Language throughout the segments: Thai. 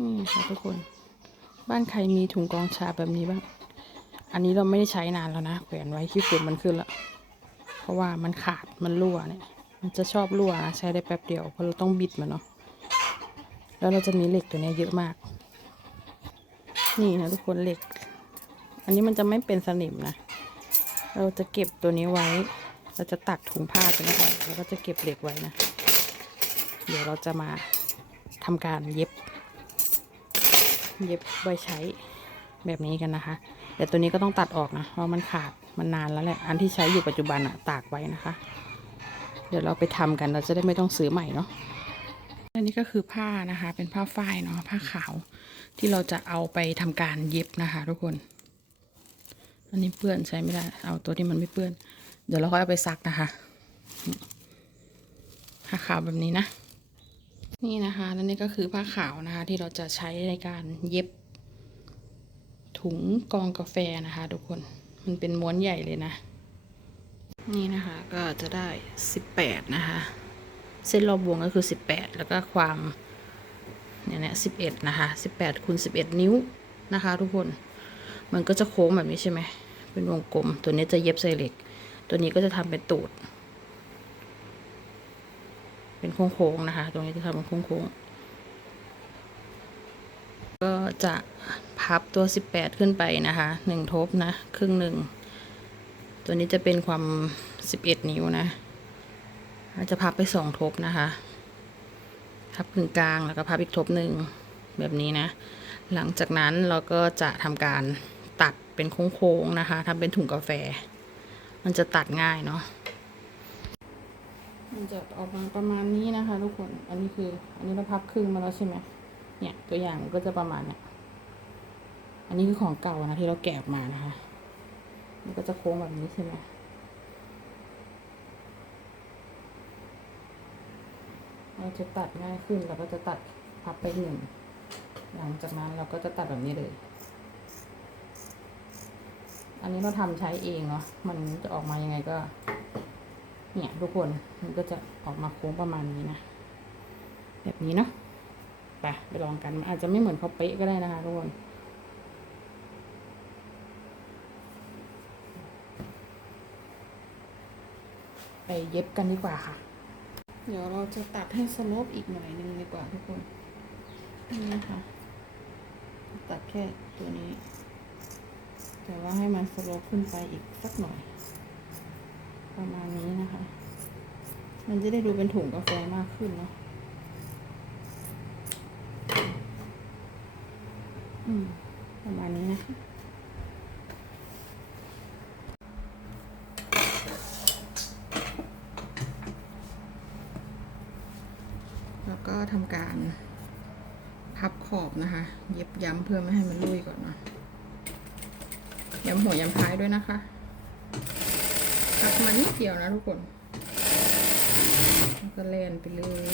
นี่ค่ะทุกคน บ้านใครมีถุงกองชาแบบนี้บ้าง อันนี้เราไม่ได้ใช้นานแล้วนะแขวนไว้ขี้ฝุ่นมันขึ้นล้วเพราะว่ามันขาดมันรั่วเนี่ย มันจะชอบรั่วนะใช้ได้แป๊บเดียวเพราะเราต้องบิดมันเนาะแล้วเราจะมีเหล็กตัวนี้เยอะมาก นี่นะทุกคนเหล็ก อันนี้มันจะไม่เป็นสนิมนะ เราจะเก็บตัวนี้ไว้ เราจะตัดถุงผ้าตัวนี้ออกแล้วก็จะเก็บเหล็กไว้นะ เดี๋ยวเราจะมาทำการเย็บ เย็บไว้ใช้แบบนี้กันนะคะ แต่ตัวนี้ก็ต้องตัดออกนะเพราะมันขาดมันนานแล้วแหละอันที่ใช้อยู่ปัจจุบันอะตากไว้นะคะ เดี๋ยวเราไปทำกันเราจะได้ไม่ต้องซื้อใหม่เนาะอันนี้ก็คือผ้านะคะ เป็นผ้าฝ้ายเนาะผ้าขาวที่เราจะเอาไปทำการเย็บนะคะ ทุกคน อันนี้เปื้อนใช้ไม่ได้ เอาตัวที่มันไม่เปื้อน เดี๋ยวเราค่อยเอาไปซักนะคะผ้าขาวแบบนี้นะ นี่นะคะแล้วนี่ก็คือผ้าขาวนะคะที่เราจะใช้ในการเย็บ ถุงกองกาแฟนะคะ ทุกคนมันเป็นม้วนใหญ่เลยนะ นี่นะคะก็จะได้สิบแปดนะคะ เส้นรอบวงก็คือสิบแปดแล้วก็ความเนี่ยเนี่ยสิบเอ็ดนะคะสิบแปดคูณสิบเอ็ดนิ้วนะคะ ทุกคนมันก็จะโค้งแบบนี้ใช่ไหมเป็นวงกลม ตัวนี้จะเย็บใส่เหล็ก ตัวนี้ก็จะทำเป็นตูด เป็นโค้งๆนะคะ ตรงนี้จะทำเป็นโค้งๆ ก็จะพับตัว 18 ขึ้นไปนะคะหนึ่งทบนะ ครึ่งหนึ่ง ตัวนี้จะเป็นความ 11 นิ้วนะ จะพับไปสองทบนะคะ พับกึ่งกลางแล้วก็พับอีกทบหนึ่งแบบนี้นะ หลังจากนั้นเราก็จะทำการตัดเป็นโค้งๆนะคะทำเป็นถุงกาแฟ มันจะตัดง่ายเนาะ มันจะออกมาประมาณนี้นะคะ ทุกคน อันนี้คือ อันนี้เราพับครึ่งมาแล้วใช่ไหมเนี่ย ตัวอย่างมันก็จะประมาณเนี่ยอันนี้คือของเก่านะที่เราแกะออกมานะคะ มันก็จะโค้งแบบนี้ใช่ไหมเราจะตัดง่ายขึ้นเราก็จะตัดพับไปหนึ่ง หลังจากนั้นเราก็จะตัดแบบนี้เลย อันนี้เราทำใช้เองเนาะ มันจะออกมายังไงก็ เนี่ยทุกคนมันก็จะออกมาโค้งประมาณนี้นะ แบบนี้เนาะไปไปลองกันมันอาจจะไม่เหมือนเขาเป๊ะก็ได้นะคะทุกคนไปเย็บกันดีกว่าค่ะ เดี๋ยวเราจะตัดให้สโลปอีกหน่อยหนึงดีกว่าทุกคนนี่นะคะตัดแค่ตัวนี้ แต่ว่าให้มันสโลปขึ้นไปอีกสักหน่อย ประมาณนี้นะคะ มันจะได้ดูเป็นถุงกาแฟมากขึ้นเนาะอืมประมาณนี้นะคะแล้วก็ทำการพับขอบนะคะ เย็บย้ำเพื่อไม่ให้มันลุยก่อนเนาะย้ำหัวย้ำท้ายด้วยนะคะ มานิดเดียวนะทุกคนก็เล่นไปเลย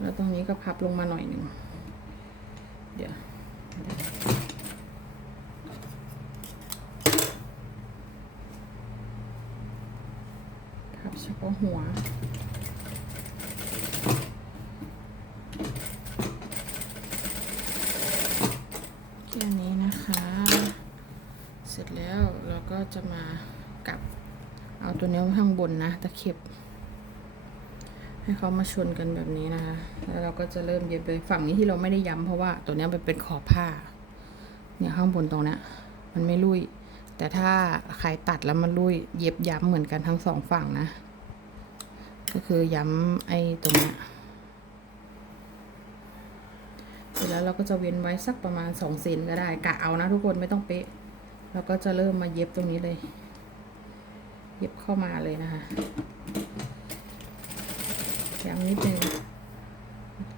แล้วตรงนี้ก็พับลงมาหน่อยหนึ่งเดี๋ยวพับเฉพาะหัว แค่นี้นะคะ เส ร็จแล้วเราก็จะมากลับเอาตัวนี้ข้างบนนะตะเข็บ ให้เขามาชนกันแบบนี้นะคะ แล้วเราก็จะเริ่มเย็บเลยฝั่งนี้ที่เราไม่ได้ย้ำเพราะว่าตัวนี้มันเป็นขอบผ้า เนี่ยข้างบนตรงนี้มันไม่ลุยแต่ถ้าใครตัดแล้วมันลุยเย็บย้ำเหมือนกันทั้งสองฝั่งนะ ก็คือย้ำไอ้ตรงนี้เสร็จแล้วเราก็จะเว้นไว้สักประมาณสองเซนก็ได้กะเอานะทุกคนไม่ต้องเป๊ะ เราก็จะเริ่มมาเย็บตรงนี้เลย เย็บเข้ามาเลยนะคะย้ำนิดนึง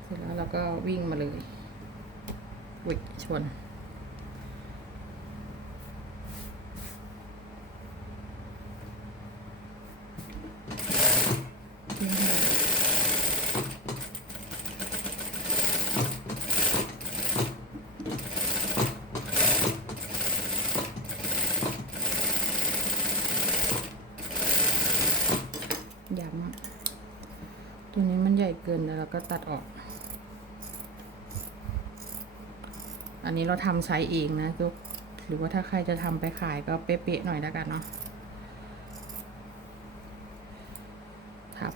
เสร็จแล้วเราก็วิ่งมาเลยวิกชนวิ่งเข้ามา ย้ำอะ ตัวนี้มันใหญ่เกินแล้วเราก็ตัดออก อันนี้เราทำใช้เองนะทุกหรือว่าถ้าใครจะทำไปขายก็เป๊ะๆหน่อยแล้วกันเนาะทำ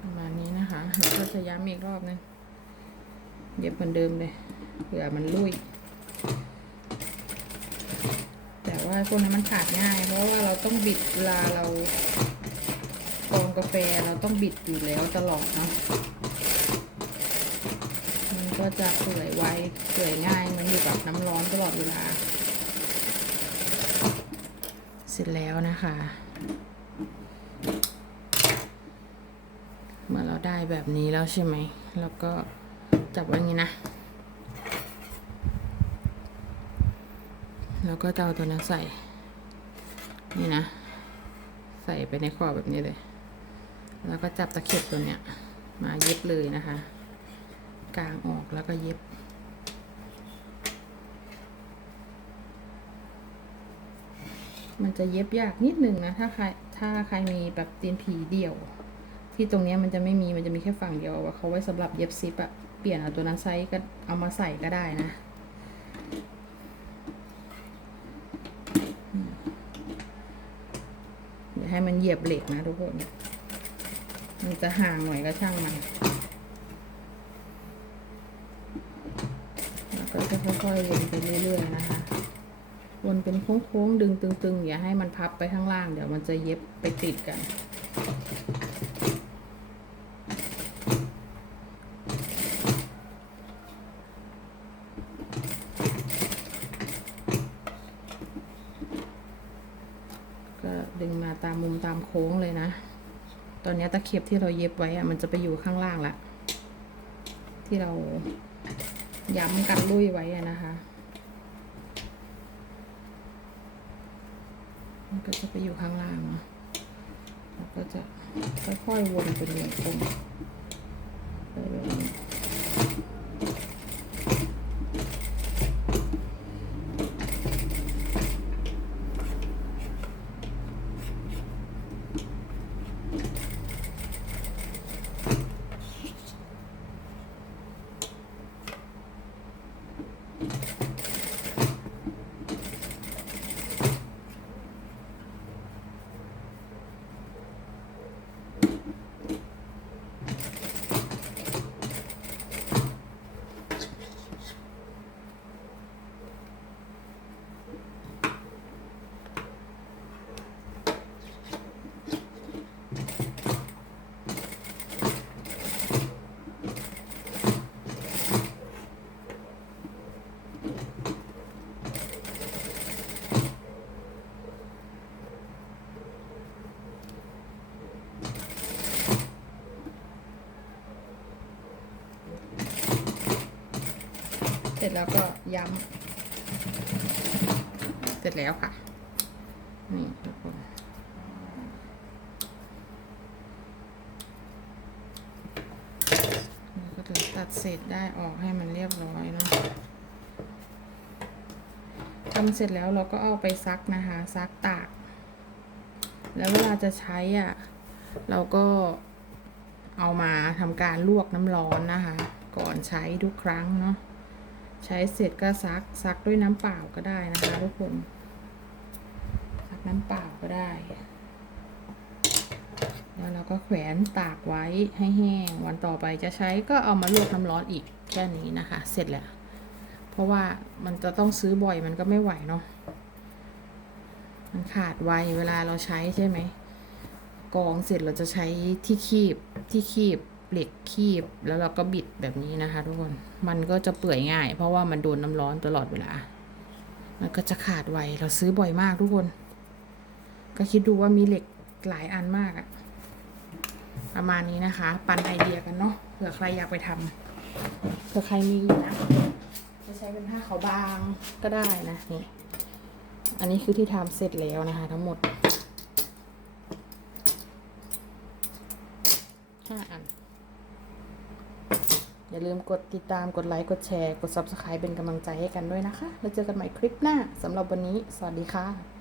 ประมาณนี้นะคะเดี๋ยวก็จะย้ำอีกรอบนึงเย็บเหมือนเดิมเลยเผื่อมันลุย แต่ว่าพวกนั้นมันขาดง่าย เพราะว่าเราต้องบิดเวลาเรากรองกาแฟเราต้องบิดอยู่แล้วตลอดเนาะมันก็จะเปื่อยไวเปื่อยง่ายมันอยู่กับน้ำร้อนตลอดเวลา เสร็จแล้วนะคะ เมื่อเราได้แบบนี้แล้วใช่ไหม แล้วก็จับไว้อย่างนี้นะ แล้วก็จะเอาตัวนั้นใส่ นี่นะ ใส่ไปในขอบแบบนี้เลย แล้วก็จับตะเข็บตัวเนี้ย มาเย็บเลยนะคะ กลางออกแล้วก็เย็บ มันจะเย็บยากนิดนึงนะ ถ้าใครถ้าใครมีแบบตีนผีเดี่ยว ที่ตรงเนี้ยมันจะไม่มีมันจะมีแค่ฝั่งเดียวอะเขาไว้สำหรับเย็บซิปอะเปลี่ยนเอาตัวนั้นไซส์ก็เอามาใส่ก็ได้นะ เหยียบเหล็กนะทุกคน มันจะห่างหน่อยก็ช่างมันแล้วก็จะค่อยๆวนไปเรื่อยๆนะคะวนเป็นโค้งๆดึงตึงๆอย่าให้มันพับไปข้างล่าง เดี๋ยวมันจะเย็บไปติดกัน ก็ดึง มุมตามโค้งเลยนะ ตอนนี้ตะเข็บที่เราเย็บไว้อะมันจะไปอยู่ข้างล่างละ ที่เราย้ำกันลุยไว้อะนะคะมันก็จะไปอยู่ข้างล่างเนาะแล้วก็จะค่อยๆวนเป็นวงกลมไปแบบนี้ ร็จแล้วก็ย้ำเสร็จแล้วค่ะ นี่ทุกคนแล้วก็จะตัดเศษได้ออกให้มันเรียบร้อยเนาะทำเสร็จแล้วเราก็เอาไปซักนะคะซักตาก แล้วเวลาจะใช้อะ เราก็เอามาทำการลวกน้ำร้อนนะคะ ก่อนใช้ทุกครั้งเนาะ ใช้เสร็จก็ซักซักด้วยน้ำเปล่าก็ได้นะคะทุกคน ซักน้ำเปล่าก็ได้ แล้วเราก็แขวนตากไว้ให้แห้ง วันต่อไปจะใช้ก็เอามาลวกน้ำร้อนอีกแค่นี้นะคะ เสร็จแล้ว เพราะว่ามันจะต้องซื้อบ่อยมันก็ไม่ไหวเนาะ มันขาดไวเวลาเราใช้ใช่ไหมกองเสร็จเราจะใช้ที่คีบที่คีบ เหล็กคีบแล้วเราก็บิดแบบนี้นะคะทุกคน มันก็จะเปื่อยง่าย เพราะว่ามันโดนน้ำร้อนตลอดเวลา มันก็จะขาดไว เราซื้อบ่อยมากทุกคน ก็คิดดูว่ามีเหล็กหลายอันมากอะประมาณนี้นะคะ ปันไอเดียกันเนาะ เผื่อใครอยากไปทำเผื่อใครมีนะ จะใช้เป็นผ้าขาวบางก็ได้นะนี่ อันนี้คือที่ทำเสร็จแล้วนะคะ ทั้งหมด ห้าอัน เดี๋ยว อย่าลืมกดติดตามกดไลค์กดแชร์ กด Subscribe เป็นกำลังใจให้กันด้วยนะคะ แล้วเจอกันใหม่คลิปหน้าสำหรับวันนี้ สวัสดีค่ะ